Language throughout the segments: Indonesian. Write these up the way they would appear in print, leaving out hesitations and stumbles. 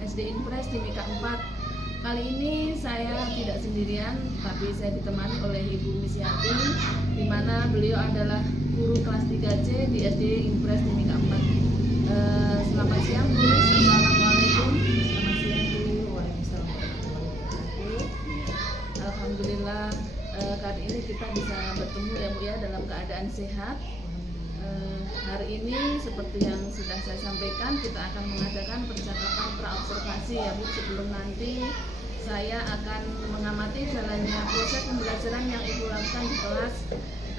SD Impres Timika 4. Kali ini saya tidak sendirian, tapi saya ditemani oleh Ibu Misyati, di mana beliau adalah guru kelas 3C di SD Impres Timika 4. Selamat siang Bu, Assalamualaikum. Selamat siang Bu, waalaikumsalam warahmatullahi wabarakatuh. Alhamdulillah kali ini kita bisa bertemu ya Bu ya dalam keadaan sehat. Hari ini seperti yang sudah saya sampaikan, kita akan mengadakan percakapan praobservasi ya Bu, sebelum nanti saya akan mengamati jalannya proses pembelajaran yang Ibu lakukan di kelas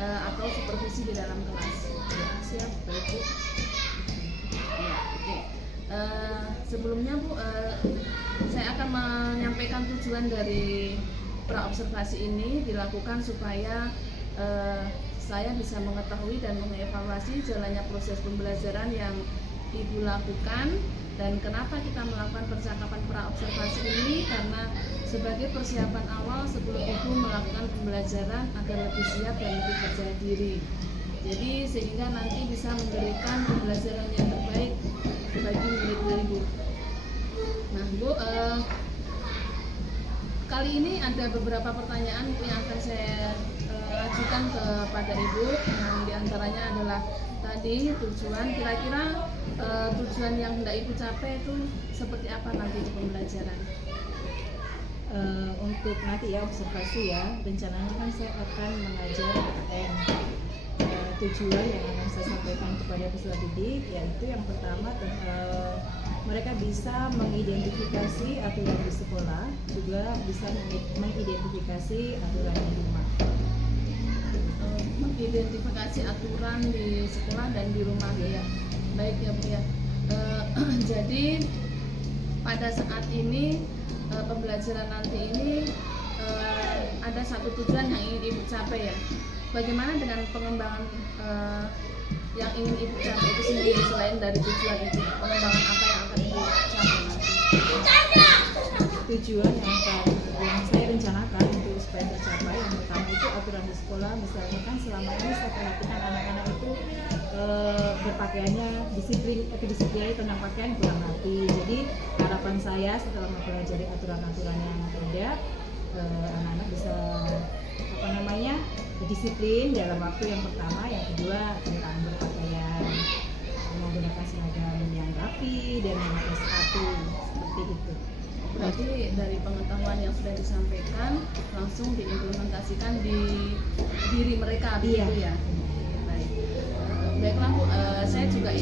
atau supervisi di dalam kelas. Ya, siap, baik Bu. Ya, oke. Sebelumnya Bu, saya akan menyampaikan tujuan dari praobservasi ini dilakukan supaya saya bisa mengetahui dan mengevaluasi jalannya proses pembelajaran yang Ibu lakukan. Dan kenapa kita melakukan percakapan praobservasi ini? Karena sebagai persiapan awal sebelum Ibu melakukan pembelajaran agar lebih siap dan lebih percaya diri. Jadi sehingga nanti bisa memberikan pembelajaran yang terbaik bagi murid-murid Ibu. Nah Bu, kali ini ada beberapa pertanyaan yang akan saya ajukan kepada Ibu. Yang diantaranya adalah tadi tujuan, kira-kira tujuan yang hendak Ibu capai itu seperti apa nanti di pembelajaran? Untuk nanti ya observasi ya, rencananya kan saya akan mengajar PTN. Tujuan yang akan saya sampaikan kepada peserta didik yaitu yang pertama mereka bisa mengidentifikasi aturan di sekolah, juga bisa mengidentifikasi aturan di rumah. Mengidentifikasi aturan di sekolah dan di rumah ya. Baik ya Bu ya. Jadi pada saat ini pembelajaran nanti ini ada satu tujuan yang ingin Ibu capai ya. Bagaimana dengan pengembangan yang ingin Ibu capai itu sendiri selain dari tujuan itu? Pengembangan apa yang akan Ibu capai nanti? Tujuan yang saya rencanakan untuk supaya tercapai, yang pertama itu aturan di sekolah. Misalnya kan selama ini saya perhatikan anak-anak itu berpakaiannya kedisiplinan tentang pakaian kurang rapi. Jadi harapan saya setelah mempelajari aturan-aturan yang ada, anak-anak bisa disiplin dalam waktu yang pertama, yang kedua tentang berpakaian, menggunakan seragam yang rapi dan memakai sepatu seperti itu. Berarti dari pengetahuan yang sudah disampaikan langsung diimplementasikan di diri mereka begitu ya. Baik. Baiklah Bu, saya juga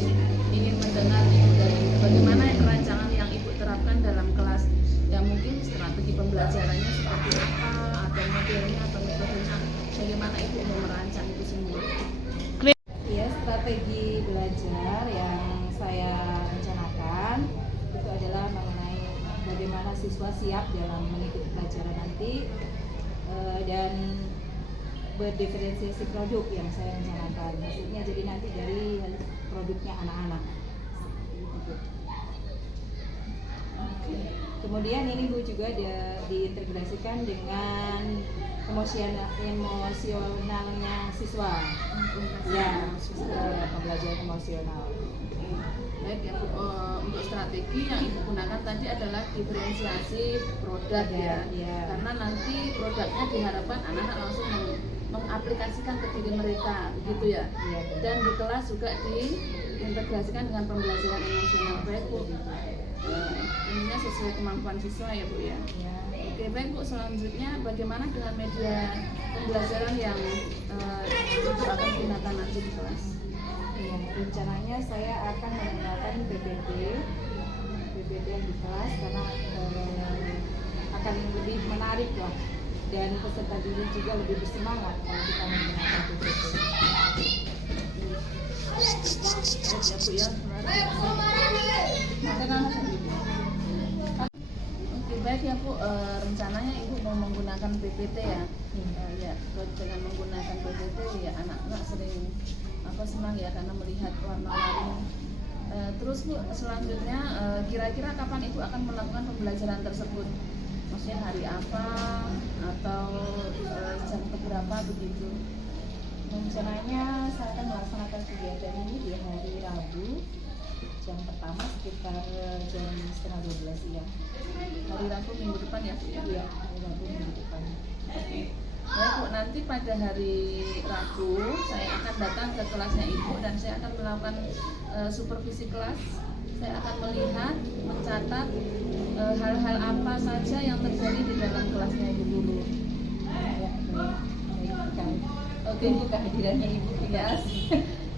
ingin mendengar Ibu dari bagaimana perancangan yang Ibu terapkan dalam kelas. Ya mungkin strategi pembelajarannya seperti apa, atau modelnya atau metodenya, bagaimana Ibu mau merancang itu semua? Ya, strategi belajar yang saya rencanakan itu adalah mengenai bagaimana siswa siap dalam mengikuti pelajaran nanti, dan berdiferensiasi produk yang saya rencanakan. Maksudnya jadi nanti dari produknya anak-anak. Kemudian ini Bu juga diintegrasikan dengan emosionalnya siswa. Ya, pembelajaran emosional. Baik ya Bu, untuk strategi yang Ibu gunakan tadi adalah diferensiasi produk ya. Karena nanti produknya diharapkan anak-anak langsung mengaplikasikan ke diri mereka, begitu ya. Dan di kelas juga diintegrasikan dengan pembelajaran emosional. Baik Bu, ininya sesuai kemampuan siswa ya Bu ya. Oke baik Bu, selanjutnya bagaimana dengan media pembelajaran yang Ibu akan gunakan nanti di kelas? Ya, rencananya saya akan menggunakan PPT yang di kelas karena akan lebih menarik lah, dan peserta didik juga lebih bersemangat kalau kita menggunakan PPT. Ya Bu ya. Oke baik ya Bu, rencananya Ibu mau menggunakan PPT ya. Ya, dengan menggunakan PPT ya anak-anak sering senang ya karena melihat warna-warni. Terus Bu, selanjutnya kira-kira kapan Ibu akan melakukan pembelajaran tersebut? Maksudnya hari apa atau jam berapa begitu? Rencananya saya akan melaksanakan kegiatan ini di hari Rabu jam pertama sekitar jam setengah 12 siang. Hari Rabu minggu depan ya Bu ya? Iya, hari Rabu minggu depan. Baik Bu, nanti pada hari Rabu saya akan datang ke kelasnya Ibu dan saya akan melakukan supervisi kelas. Saya akan melihat, mencatat hal-hal apa saja yang terjadi di dalam kelasnya Ibu Guru. Ya, baik. Oke, Kehadirannya Ibu ya.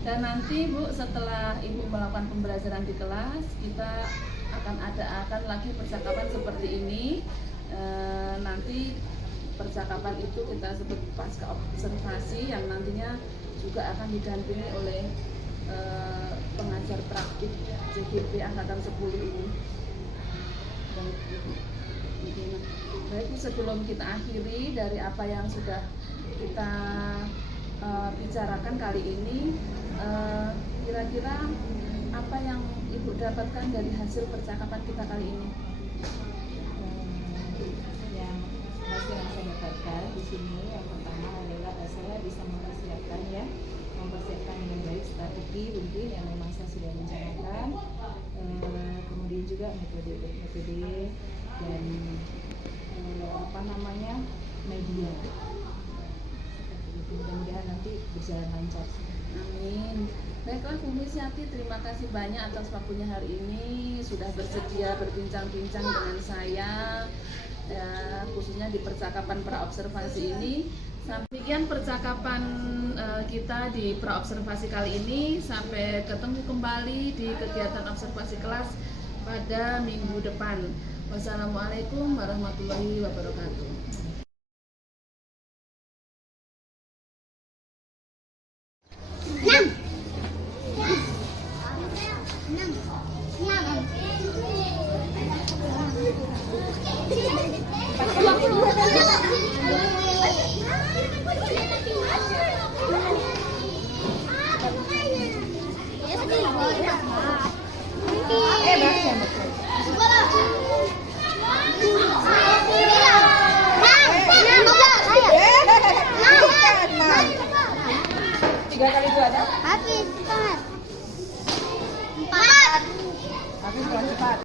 Dan nanti Bu, setelah Ibu melakukan pembelajaran di kelas, kita akan lagi percakapan seperti ini. Nanti percakapan itu kita sebut pasca observasi yang nantinya juga akan didampingi oleh pengajar praktik JGP Angkatan 10 ini. Baik, sebelum kita akhiri dari apa yang sudah kita bicarakan kali ini, kira-kira apa yang Ibu dapatkan dari hasil percakapan kita kali ini? Yang hasil yang saya dapatkan di sini yang pertama adalah saya bisa mempersiapkan dengan baik strategi mungkin yang memang saya sudah rencanakan, kemudian juga metode dan media. Mudah-mudahan nanti berjalan lancar. Amin. Baiklah Bu Misyati, terima kasih banyak atas waktunya hari ini, sudah bersedia berbincang-bincang dengan saya, khususnya di percakapan praobservasi ini. Demikian percakapan kita di praobservasi kali ini. Sampai ketemu kembali di kegiatan observasi kelas pada minggu depan. Wassalamualaikum warahmatullahi wabarakatuh. Tiga kali itu ada? Habis, cepat. 4. Habis kurang cepat.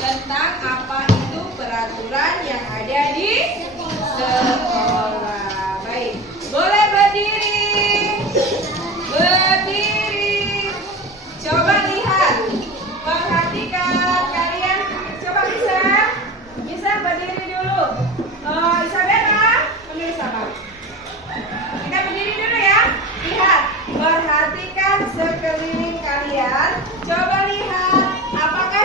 Tentang apa itu peraturan yang ada di sekolah. Baik, boleh berdiri. Berdiri. Coba lihat, perhatikan kalian. Coba bisa berdiri dulu. Isabella, berdiri sama. Kita berdiri dulu ya. Lihat, perhatikan sekeliling kalian. Coba lihat, apakah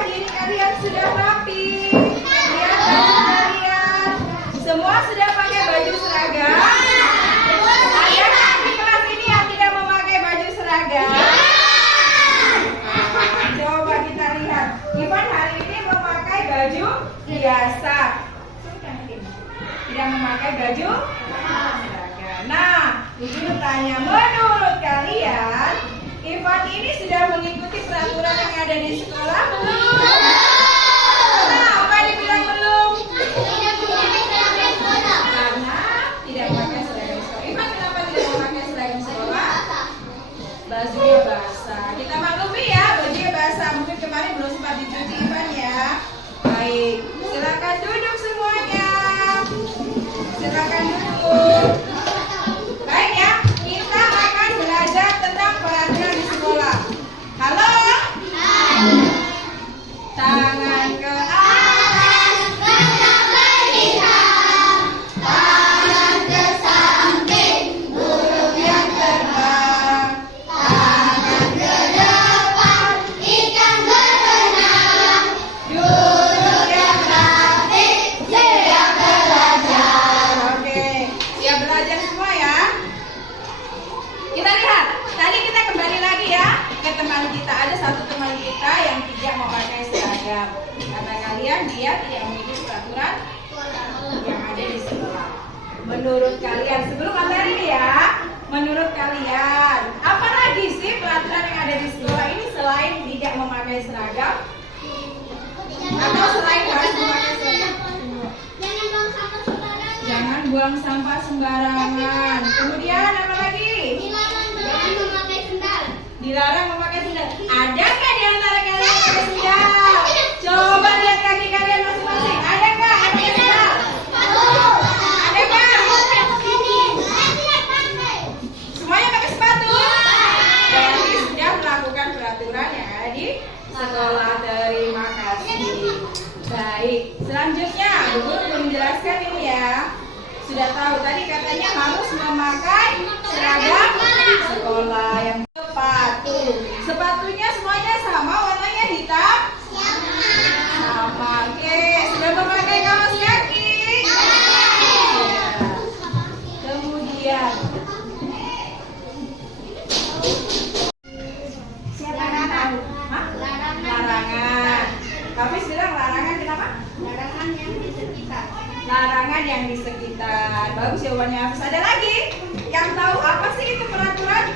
memakai baju seragam. Nah, Ibu bertanya, menurut kalian Ivan ini sudah mengikuti peraturan yang ada di sekolah belum? Kenapa dibilang belum? Karena tidak memakai seragam sekolah. Ivan kenapa tidak memakai seragam sekolah? Bajunya basah. Kita maklumi ya, bajunya basah. Mungkin kemarin belum sempat dicuci Ivan ya. Baik, silakan duduk semuanya. Silakan duduk. Baik ya, kita akan belajar tentang peraturan di sekolah. Halo? Tangan ke atas, tangan ke samping, burung yang terbang. Tangan ke depan, ikan berenang. Duduk yang rapi, siap belajar. Oke, siap belajar semua ya. Kita lihat, tadi kita kembali lagi ya ke teman kita. Ada satu teman kita yang tidak memakai seragam. Karena kalian dia tidak mengikuti peraturan yang ada di sekolah. Menurut kalian, sebelum materi nih ya, menurut kalian, apa lagi sih peraturan yang ada di sekolah ini selain tidak memakai seragam? Atau selain harus memakai seragam? Jangan buang sampah sembarangan. Kemudian apa lagi? Dilarang memakai sendal. Ada nggak di antara kalian yang pakai sendal? Coba lihat kaki kalian masing-masing. Ada nggak yang pakai sendal? Ada nggak? Semuanya pakai sepatu? Jadi sudah melakukan peraturan yang ada di sekolah. Terima kasih. Baik, selanjutnya Bu Guru menjelaskan ini ya. Sudah tahu tadi katanya harus memakai seragam sekolah yang sepatu. Sepatunya semuanya sama, warnanya hitam? Sama. Oke, sudah memakai kaos kaki? Kemudian siapa yang tahu? Hah? Larangan. Hafiz bilang larangan kenapa? Larangan yang di sekitar. Larangan yang di sekitar. Bagus jawabannya Hafiz. Ada lagi yang tahu apa sih itu peraturan?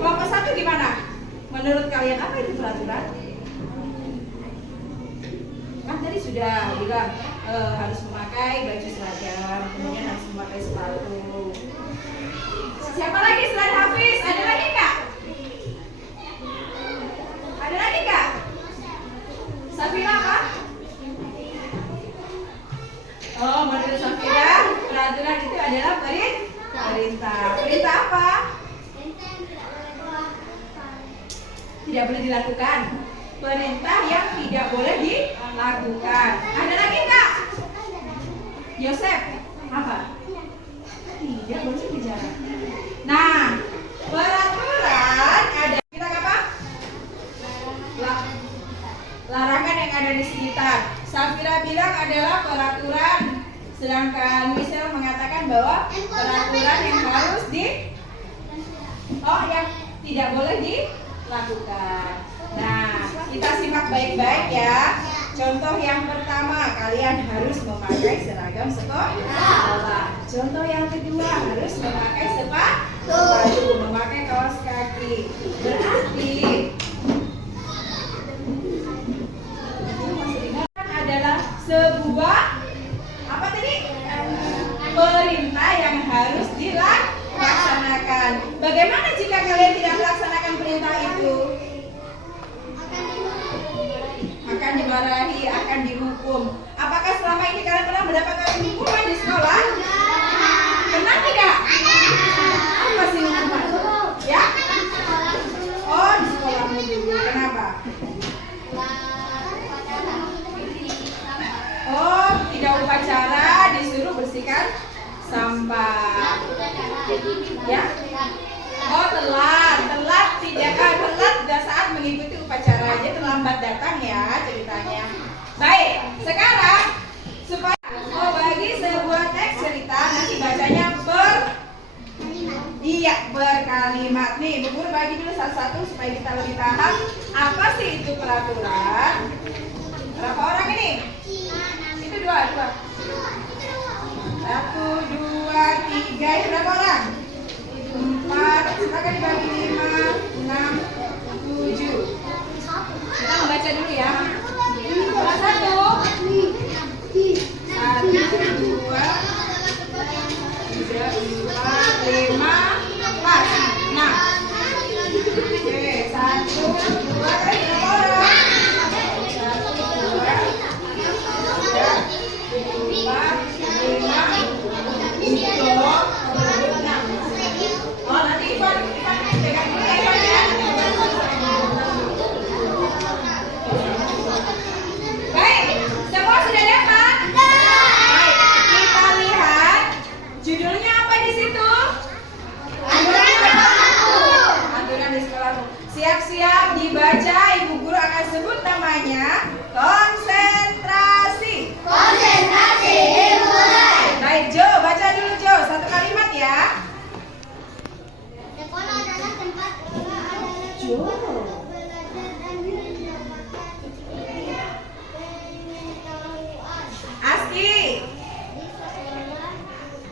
Kelompok satu gimana? Menurut kalian apa itu peraturan? Kan tadi sudah bilang harus memakai baju seragam, kemudian harus memakai sepatu. Siapa lagi selain Hafiz? Ada lagi Kak? Ada lagi Kak? Safira apa? Oh, menurut Safira, peraturan itu adalah perintah. Perintah apa? Tidak boleh dilakukan. Perintah yang tidak boleh dilakukan. Ada lagi Kak? Yosef, apa? Tidak boleh bicara. Nah, peraturan ada kita apa? Larangan yang ada di sekitar. Safira bilang adalah peraturan, sedangkan Michelle mengatakan bahwa peraturan yang harus yang tidak boleh dilakukan. Nah, kita simak baik-baik ya. Contoh yang pertama, kalian harus memakai seragam sekolah. Contoh yang kedua, harus memakai sepatu, memakai kaos kaki. Berarti adalah sebuah apa tadi? Perintah yang harus dilaksanakan. Bagaimana jika kalian tidak melaksanakan perintah itu? Akan dimarahi, akan dihukum. Apakah selama ini kalian pernah mendapatkan hukuman di sekolah? Pernah tidak? Apa sih hukuman? Ya? Oh, di sekolahmu dulu. Kenapa? Oh, tidak upacara, disuruh bersihkan sampah. Ya? Oh, telat tidak saat mengikuti upacara aja terlambat datang ya ceritanya. Baik, sekarang supaya bagi sebuah teks cerita nanti bacanya berkalimat. Nih, Bu Guru bagi dulu satu-satu supaya kita lebih paham apa sih itu peraturan. Berapa orang ini? Itu dua. 1, 2, 3. Ini berapa orang? 4. Silakan dibagi 5, 6, 7. Kita membaca dulu ya. Kelas 1. 1, 2, 3, 4, 5, pas. 6. Oke, 1, 2, berapa orang? 1, 2, 3, 4, 5, 6. Oh, nanti Ivan pegang dulu ya, Ivan ya. Baik, semua sudah dapat? Baik, kita lihat judulnya apa di situ? Aturan di sekolahmu. Siap-siap dibaca, Ibu Guru akan sebut namanya. Konsentrasi. Konsentrasi dimulai. Baik, Jo, baca dulu Jo, satu kalimat ya. Sekolah adalah tempat belajar dan mendapatkan pengetahuan. Aski. Di sekolah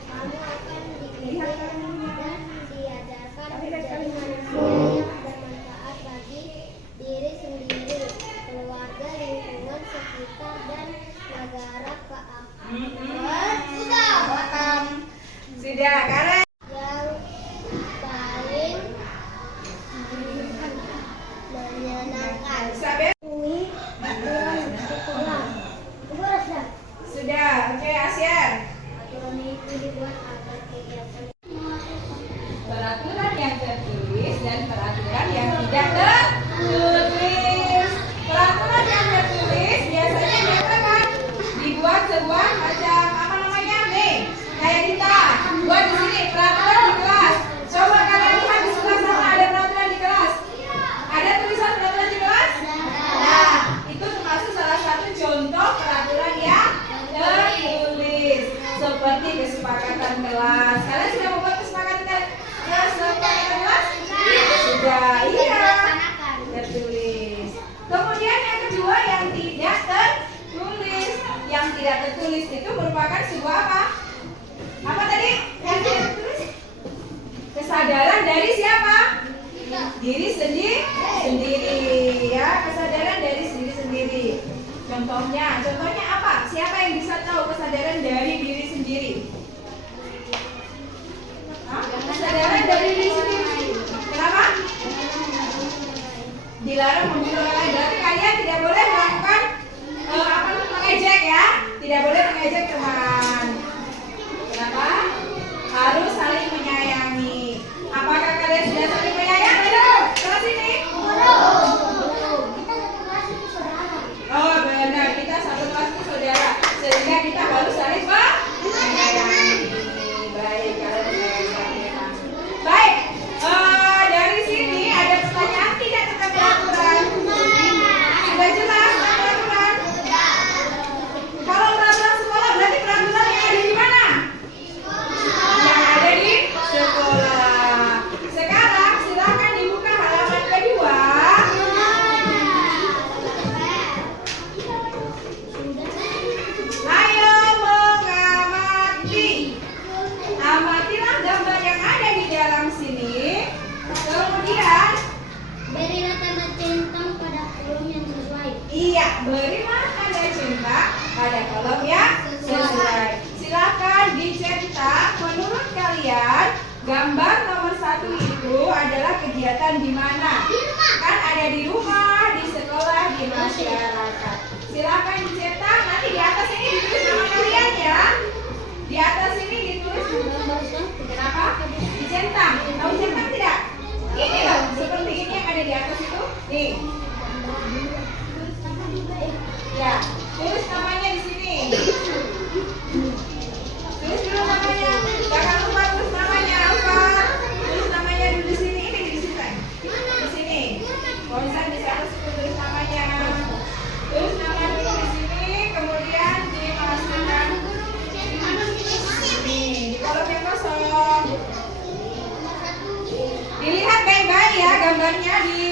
kamu akan dididik dan diajarkan menjadi manusia yang bermanfaat bagi diri sendiri, keluarga, lingkungan sekitar, dan negara Sudah, sudah, Karen. yang paling menyenangkan. Isabel. Aturan sekolah. Sudah, oke, Asian. Aturan itu dibuat agar kegiatan Peraturan yang tertulis dan peraturan yang tidak tertulis. Peraturan yang tertulis biasanya diapakan? Dibuat sebuah macam apa namanya? Nih, kayak kita buat di sini peraturan di kelas. Coba kalian lihat di sebelah sana ada peraturan di kelas. Ada tulisan peraturan di kelas? Nah, itu termasuk salah satu contoh peraturan yang tertulis seperti kesepakatan kelas. Kalian sudah membuat kesepakatan kelas? Sudah, iya. Tertulis. Kemudian yang kedua yang tidak tertulis. Yang tidak tertulis itu merupakan sebuah apa? Apa tadi? Yang tidak tertulis? Kesadaran dari siapa? Diri sendiri ya, kesadaran dari diri sendiri. Contohnya apa? Siapa yang bisa tahu kesadaran dari diri sendiri? Hah? Kesadaran dari diri sendiri. Kenapa? Dilarang membunuh orang lain. Berarti kalian tidak boleh melakukan mengejek ya. Tidak boleh mengejek teman. Kenapa? Harus saling menyayangi. Apakah kalian sudah saling menyayangi? Belum. Kelas ini? Oh benar, kita satu kelas itu saudara. Sehingga kita harus saling menyayangi. Baik, kalian menyayangi. Baik. Dari sini ada pertanyaan tidak tentang peraturan? Sudah jelas peraturan? Kalau peraturan sekolah berarti peraturan yang ada di mana? Yang ada di sekolah. Sekarang silakan dibuka halaman kedua. Ayo mengamati. Amatilah gambar yang ada di dalam sini. Kemudian berilah tanda centang pada kolom yang sesuai. iya, berilah tanda cinta pada kolom yang sesuai. Silakan dicetak menurut kalian gambar nomor 1 itu adalah kegiatan di mana? Kan ada di rumah, di sekolah, di masyarakat. Silakan dicetak, nanti di atas ini ditulis nama kalian ya. Di atas ini ditulis. Kenapa? Dicentang. Tahu centang tidak? Ini loh, seperti ini yang ada di atas itu. Nih. Ya, tulis namanya di sini. Tulis dulu namanya. Jangan lupa tulis namanya apa? Tulis namanya dulu di sini. Ini di sini. Di sini. Konsen di atas itu tulis namanya. Tulis nama dulu di sini, kemudian dimasukkan di kolom yang kosong. Dilihat baik-baik ya gambarnya di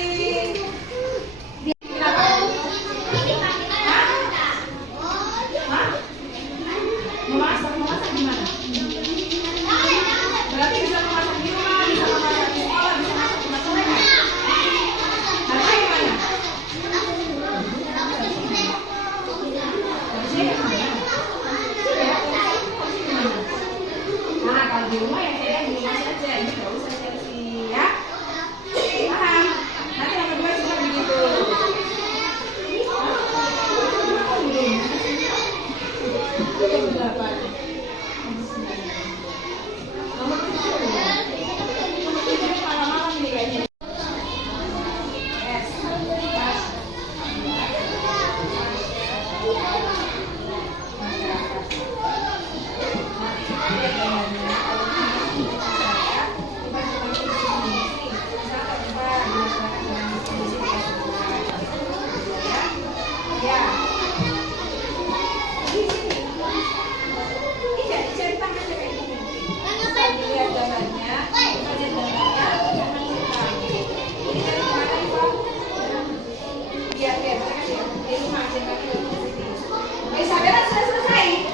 Sabira sudah selesai?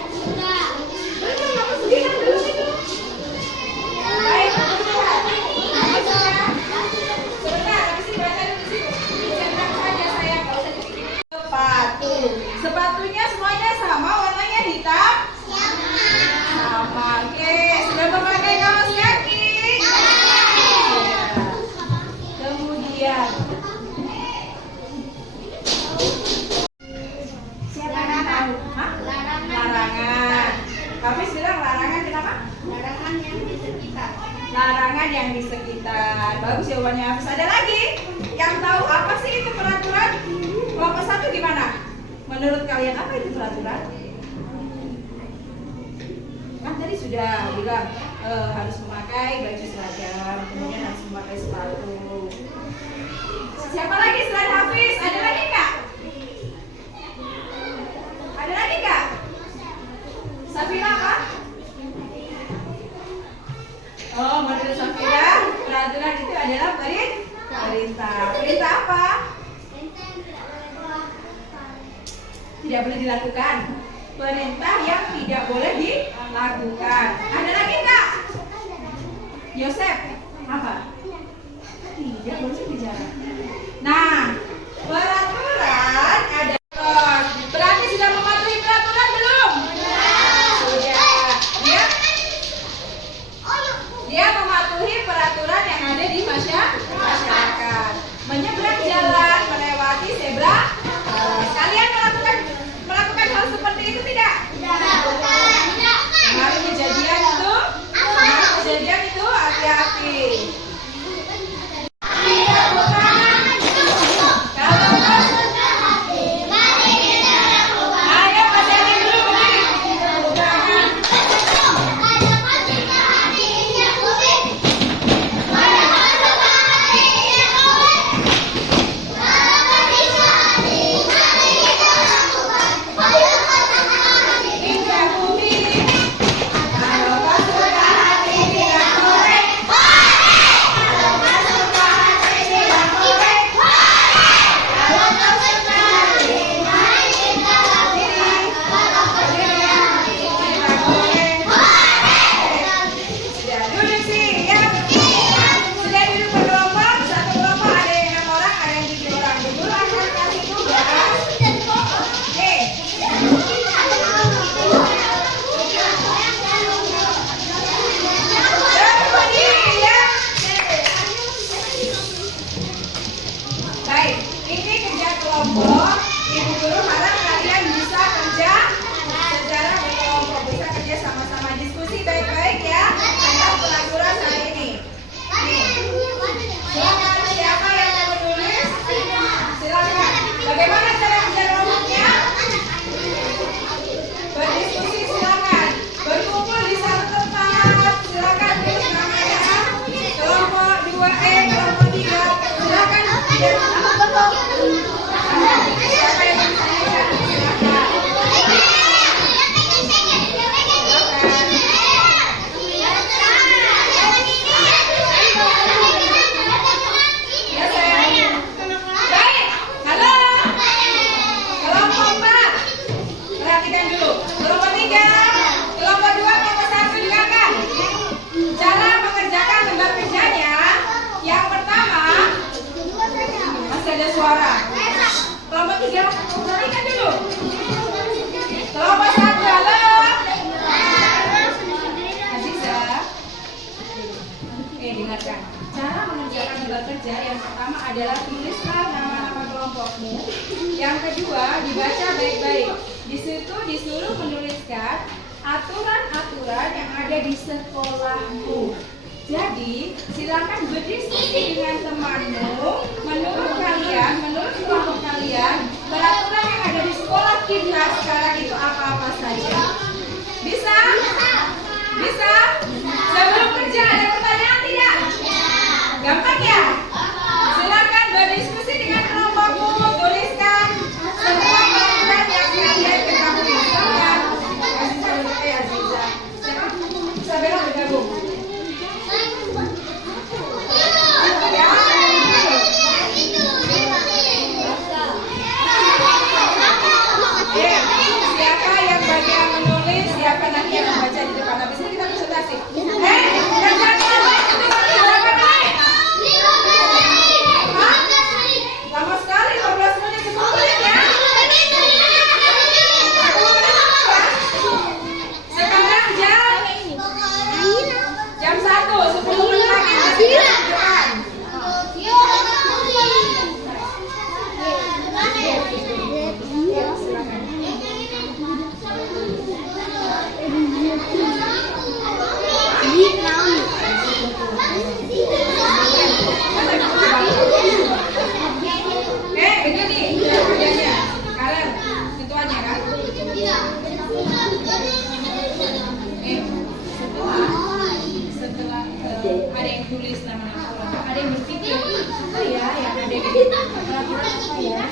Belum, kamu sediakan dulu itu. Baik, sebentar. Sebentar, habis ini baca dulu di situ. Senang saja saya, nggak usah dibikin. Sepatu. Sepatunya semuanya sama, warnanya hitam? Sama. Oke, sudah memakai kaos kaki? Kemudian siapa yang tahu? Hah? Larangan. Hafiz bilang larangan kenapa? Larangan yang di sekitar. Larangan yang di sekitar. Bagus jawabannya Hafiz. Ada lagi yang tahu apa sih itu peraturan? Kelompok 1 gimana? Menurut kalian apa itu peraturan? Kan tadi sudah bilang harus memakai baju seragam, kemudian harus memakai sepatu. Siapa lagi selain Hafiz? Ada lagi nggak? Ada lagi nggak? Safira apa? Oh, menurut Safira, peraturan itu adalah perintah. Perintah apa? Tidak boleh dilakukan. Perintah yang tidak boleh dilakukan. Ada lagi nggak? Yosef, apa? Tidak boleh bicara. Nah, peraturan ada. Berarti sudah mematuhi peraturan belum? Sudah. Dia mematuhi peraturan yang ada di masyarakat. Menyeberang jalan, melewati zebra. Kalian melakukan hal seperti itu tidak? Kemarin kejadian itu hati-hati. Ayo pasarin dulu begini. Indah bumi, kalau masuk ke hati tidak korek. Kalau masuk ke hati tidak korek. Kalau masuk ke hati mari kita berdiri. Kita korek. Sudah duduk siap. Sudah duduk berkelompok. Satu kelompok ada yang 6 orang, ada yang 7 orang. Bu guru akan kasih tugas. Baik, ini kerja kelompok. Ibu guru harap kalian bisa kerja secara berkelompok, bisa kerja sama-sama, diskusi baik-baik ya tentang peraturan hari ini. Nih, silakan siapa yang mau menulis? Silakan. Bagaimana cara kerja kelompoknya? Berdiskusi silakan. Berkumpul di satu tempat. Silakan tulis namanya. Kelompok 2E, kelompok 3. Silakan. Siapa yang bisa? Silakan. Ya, saya. Baik. Halo. Kelompok 4. Perhatikan dulu. Kelompok 3, kelompok 2, kelompok 1 dengarkan. Cara mengerjakan lembar kerjanya. Yang pertama, masih ada suara. Kelompok 3, perhatikan dulu. Kelompok 1, halo. Aziza. Dengarkan. Cara mengerjakan lembar kerja yang pertama adalah tulislah nama-nama kelompokmu. Yang kedua, dibaca baik-baik. Di situ disuruh menuliskan aturan-aturan yang ada di sekolahmu. Jadi, silakan berdiskusi dengan temanmu. Menurut kalian, menurut kelompok kalian, peraturan yang ada di sekolah kita sekarang itu apa-apa saja? Bisa? Bisa? Sebelum kerja ada pertanyaan tidak? Gampang ya? Silakan berdiskusi dengan kelompokmu. Tuliskan semua peraturan yang kalian ketahui. Silakan. Aziza. Sabira bergabung. Ya. kasih. Kerjakan berapa menit? Hah? Lama sekali, 15 menit, 10 menit ya. Sekarang jam 1, 10 menit lagi masih kerjakan. Ini nih kerjanya. Kalian ketuanya kan? Setelah ada yang tulis nama-nama orang, ada yang berpikir apa ya yang ada di peraturan apa ya?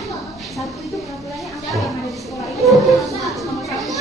Satu itu peraturannya apa yang ada di sekolah ini? Nomor satu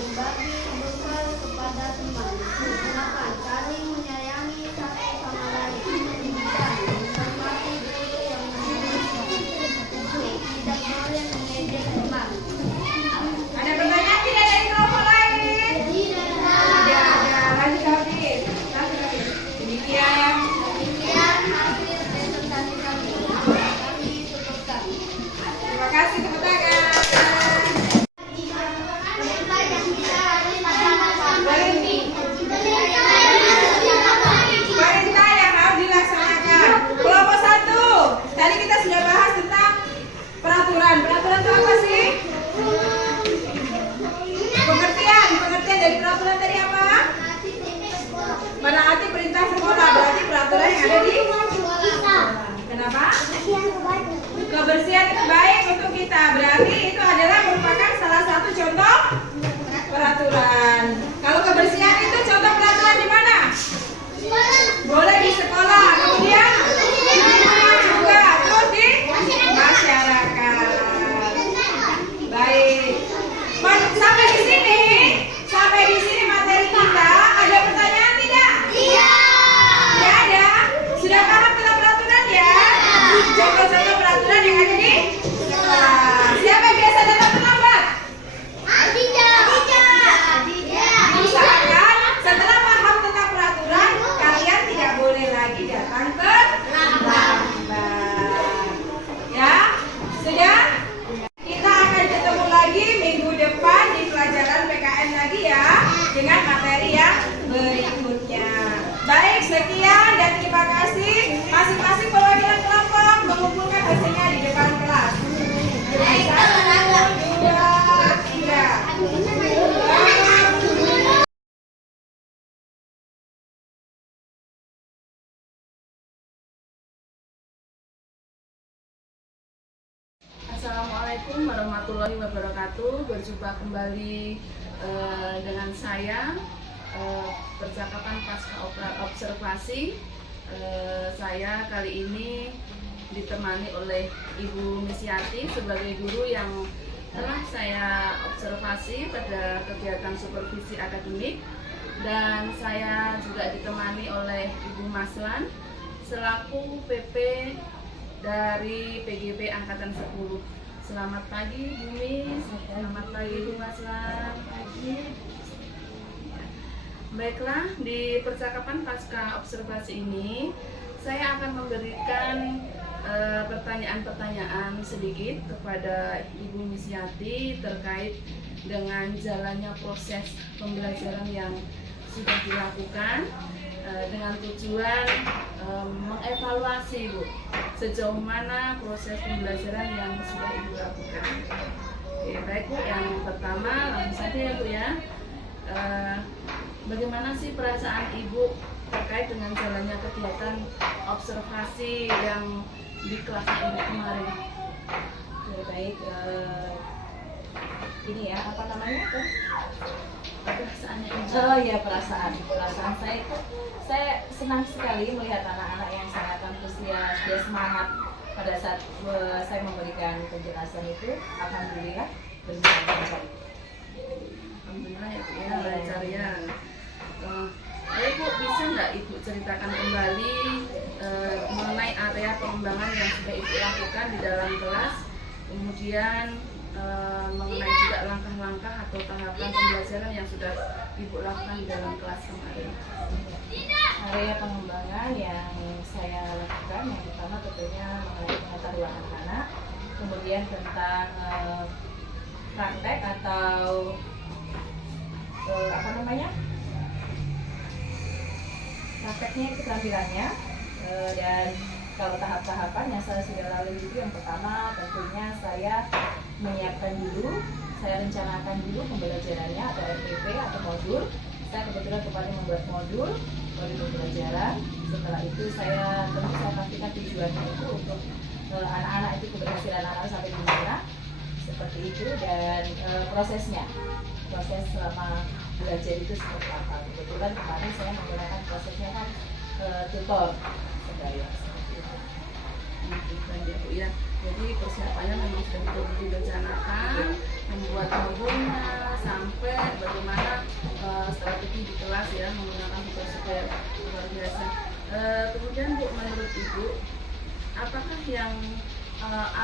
Membacakan hasil kerja nama kelompok saling menyayangi satu sama lain dan menghormati guru yang tidak boleh mengejek teman. Ada pertanyaan tidak dari kelompok lain? Tidak ada. Lanjut habis. Demikian. Demikian hasil presentasi kami. Kami cukupkan. Terima kasih tepuk tangan. Perintah yang kita harus laksanakan. Perintah yang harus dilaksanakan. Kelompok 1. Tadi kita sudah bahas tentang peraturan. Peraturan itu apa sih? Pengertian dari peraturan tadi apa? Menaati perintah sekolah. Berarti peraturan yang ada di sekolah. Kenapa? Kebersihan itu baik untuk kita. Berarti itu adalah merupakan salah satu contoh peraturan. Kalau kebersihan itu contoh peraturan di mana? Boleh di sekolah. Kemudian di rumah juga. Terus di masyarakat. Baik. Sampai di sini materi kita. Ada pertanyaan tidak? Tidak ada. Sudah paham tentang peraturan ya? Contoh-contoh peraturan yang ada di sekolah. Siapa yang biasa datang terlambat? Usahakan setelah paham tentang peraturan, kalian tidak boleh lagi datang terlambat. Ya, sudah? Kita akan ketemu lagi minggu depan di pelajaran PKN lagi ya, dengan materi yang berikutnya. Baik, sekian dan terima kasih. Masing-masing perwakilan kelompok mengumpulkan hasilnya di depan kelas. 1, 2, 3. Assalamualaikum warahmatullahi wabarakatuh. Berjumpa kembali dengan saya percakapan pasca observasi. Saya kali ini ditemani oleh Ibu Misyati sebagai guru yang telah saya observasi pada kegiatan supervisi akademik, dan saya juga ditemani oleh Ibu Maslan selaku PP dari PGB Angkatan 10. Selamat pagi Bu Mis, selamat pagi Bu Maslan. Baiklah, di percakapan pasca observasi ini saya akan memberikan pertanyaan-pertanyaan sedikit kepada Ibu Misyati terkait dengan jalannya proses pembelajaran yang sudah dilakukan, dengan tujuan mengevaluasi Bu sejauh mana proses pembelajaran yang sudah Ibu lakukan. Oke, baik Bu, yang pertama langsung saja ya Bu ya. Bagaimana sih perasaan Ibu terkait dengan jalannya kegiatan observasi yang di kelasnya Ibu kemarin. Ya, baik, ini ya apa namanya tuh? Perasaannya Ibu. Oh ya, perasaan saya itu, saya senang sekali melihat anak-anak yang sangat antusias, dia semangat pada saat saya memberikan penjelasan itu. Alhamdulillah berjalan lancar. Alhamdulillah ya Bu ya, lancar ya. Ibu bisa nggak Ibu ceritakan kembali mengenai area pengembangan yang sudah Ibu lakukan di dalam kelas, kemudian mengenai juga langkah-langkah atau tahapan pembelajaran yang sudah Ibu lakukan di dalam kelas kemarin. Area pengembangan yang saya lakukan yang pertama tentunya mengenai pengetahuan anak-anak, kemudian tentang praktek atau prakteknya, keterampilannya, dan kalau tahap-tahapan yang saya sudah lalui itu, yang pertama tentunya saya menyiapkan dulu, saya rencanakan dulu pembelajarannya atau RPP atau modul. Saya kebetulan kemarin membuat modul pembelajaran. Setelah itu saya pastikan tujuannya itu untuk anak-anak itu, keberhasilan anak-anak sampai di mana, seperti itu, dan proses selama belajar itu seperti apa. Kebetulan kemarin saya menggunakan prosesnya kan tutor sebaya seperti itu. Baik ya Bu ya. Jadi persiapannya memang sudah betul-betul direncanakan, membuat modulnya sampai bagaimana strategi di kelas ya, menggunakan super luar biasa. Kemudian Bu, menurut Ibu, apakah yang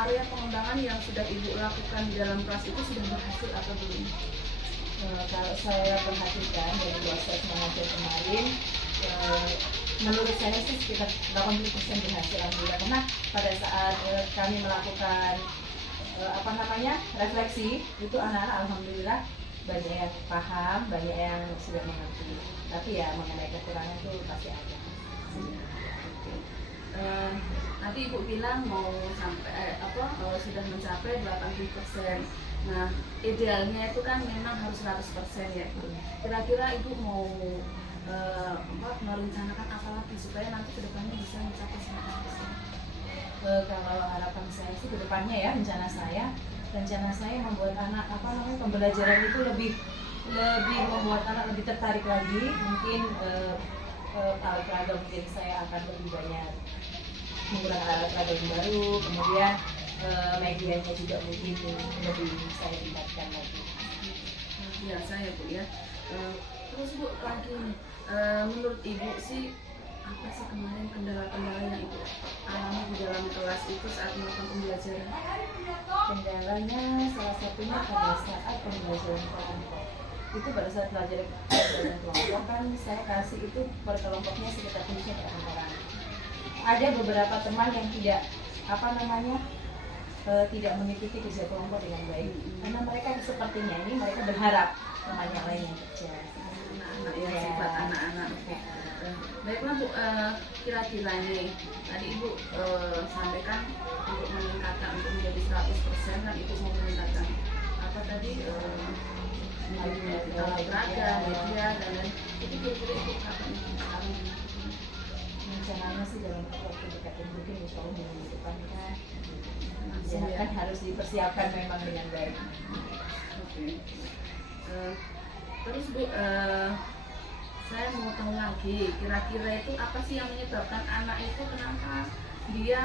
area pengembangan yang sudah Ibu lakukan di dalam kelas itu sudah berhasil atau belum? Kalau saya perhatikan dari proses mengajar kemarin, menurut saya sih sekitar 80% berhasil, alhamdulillah. Karena pada saat kami melakukan refleksi, itu anak-anak alhamdulillah banyak yang paham, banyak yang sudah mengerti. Tapi ya mengenai kekurangan itu pasti ada. Nanti Ibu bilang mau sampai sudah mencapai 80%. Nah, idealnya itu kan memang harus 100% ya Bu. Kira-kira Ibu mau merencanakan apa lagi supaya nanti kedepannya bisa mencapai 100%? Kalau harapan saya sih kedepannya ya, rencana saya membuat anak pembelajaran itu lebih membuat anak lebih tertarik lagi. Mungkin alat peraga mungkin saya akan lebih banyak menggunakan alat peraga yang baru, kemudian medianya juga mungkin lebih saya tingkatkan lagi. Biasa ya Bu ya. Terus Bu lagi nih, menurut Ibu sih apa sih kemarin kendala-kendala yang Ibu alami di dalam kelas itu saat melakukan pembelajaran? Kendalanya salah satunya pada saat pembelajaran kelompok. Itu pada saat pembelajaran kelompok kan saya kasih itu per kelompoknya sekitar tulisnya 4 orang. Ada beberapa teman yang tidak mengikuti kerja kelompok dengan baik, karena mereka sepertinya mereka berharap temannya lain yang kerja. Anak-anak ya, sifat anak-anak. Baiklah Bu, kira-kira nih tadi Ibu sampaikan untuk meningkatkan untuk menjadi 100% kan Ibu mau meningkatkan apa tadi alat peraga, media dan lain. Itu kira-kira Ibu kapan akan Rencananya sih dalam waktu dekat ini mungkin insya Allah minggu depan kan. Kan harus dipersiapkan memang dengan baik. Oke. Terus Bu, saya mau tahu lagi, kira-kira itu apa sih yang menyebabkan anak itu kenapa dia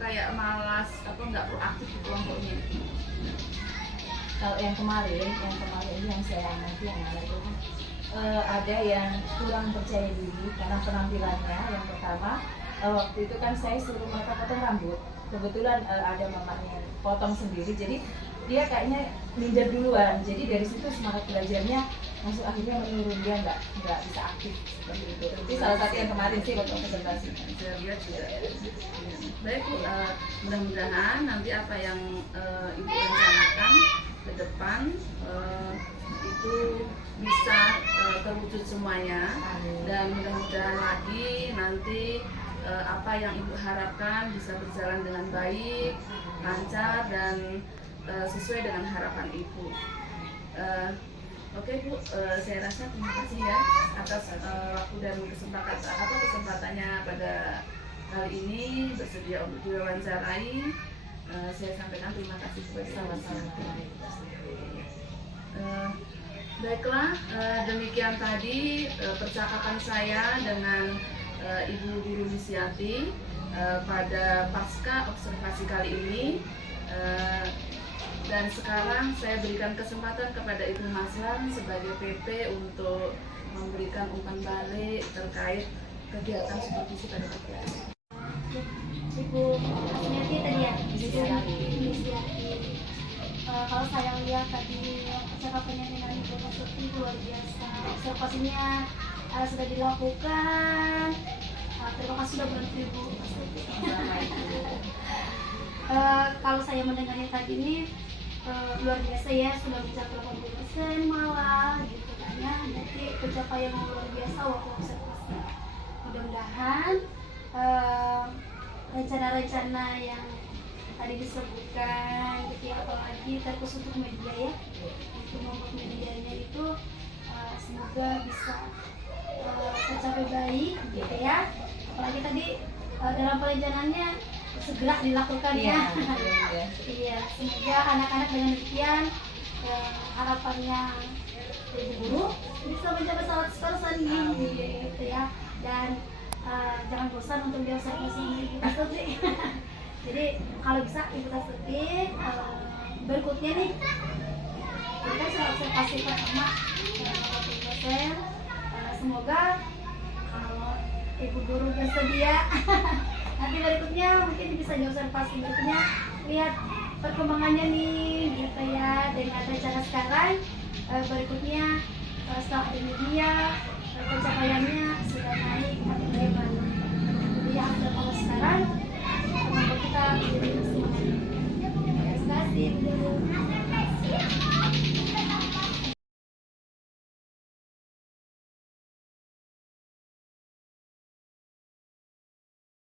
kayak malas nggak proaktif di kelompoknya? Kalau yang kemarin ini yang saya amati yang anak itu kan ada yang kurang percaya diri karena penampilannya. Yang pertama, waktu itu kan saya suruh mereka potong rambut. Kebetulan ada mamanya potong sendiri, jadi dia kayaknya minder duluan. Jadi dari situ semangat belajarnya langsung akhirnya menurun, dia nggak bisa aktif seperti itu. Jadi salah satu yang kemarin sih waktu presentasi. Saya lihat juga. Baik Bu, mudah-mudahan nanti apa yang Ibu rencanakan ke depan itu bisa terwujud semuanya. Dan mudah-mudahan lagi nanti apa yang Ibu harapkan bisa berjalan dengan baik, lancar dan sesuai dengan harapan Ibu. Oke Bu, saya rasa terima kasih ya atas waktu dan kesempatannya pada kali ini bersedia untuk diwawancarai. Saya sampaikan terima kasih kepada sama-sama. Baiklah, demikian tadi percakapan saya dengan Ibu Guru Lisyati pada pasca observasi kali ini. Dan sekarang saya berikan kesempatan kepada Ibu Maslan sebagai PP untuk memberikan umpan balik terkait kegiatan supervisi pada kegiatan. Ibu Asmiati tadi ya, kalau saya lihat tadi percakapannya dengan Ibu Masudi luar biasa, observasinya sudah dilakukan. Terima kasih sudah bantu Ibu Masudi. Kalau saya mendengarnya tadi ini luar biasa ya, sudah mencapai 80% malah gitu kan ya. Berarti pencapaian yang luar biasa waktu observasi. Mudah-mudahan rencana-rencana yang tadi disebutkan gitu ya, apalagi terkhusus untuk media ya, untuk membuat medianya itu semoga bisa tercapai baik gitu ya. Apalagi tadi dalam perencanaannya segera dilakukan ya. Iya, semoga anak-anak dengan demikian harapannya Ibu Guru bisa mencapai 100% gitu ya. Dan jangan bosan untuk diobservasi Ibu Tasudi. Jadi kalau bisa Ibu Tasudi berikutnya nih, kita kan sudah observasi pertama dosen. Semoga kalau Ibu Guru bersedia nanti berikutnya mungkin bisa diobservasi berikutnya, lihat perkembangannya nih gitu ya, dengan rencana sekarang berikutnya setelah ada media pencapaiannya sudah naik atau bagaimana. Jadi yang kalau sekarang membuat kita menjadi semangat. Terima kasih.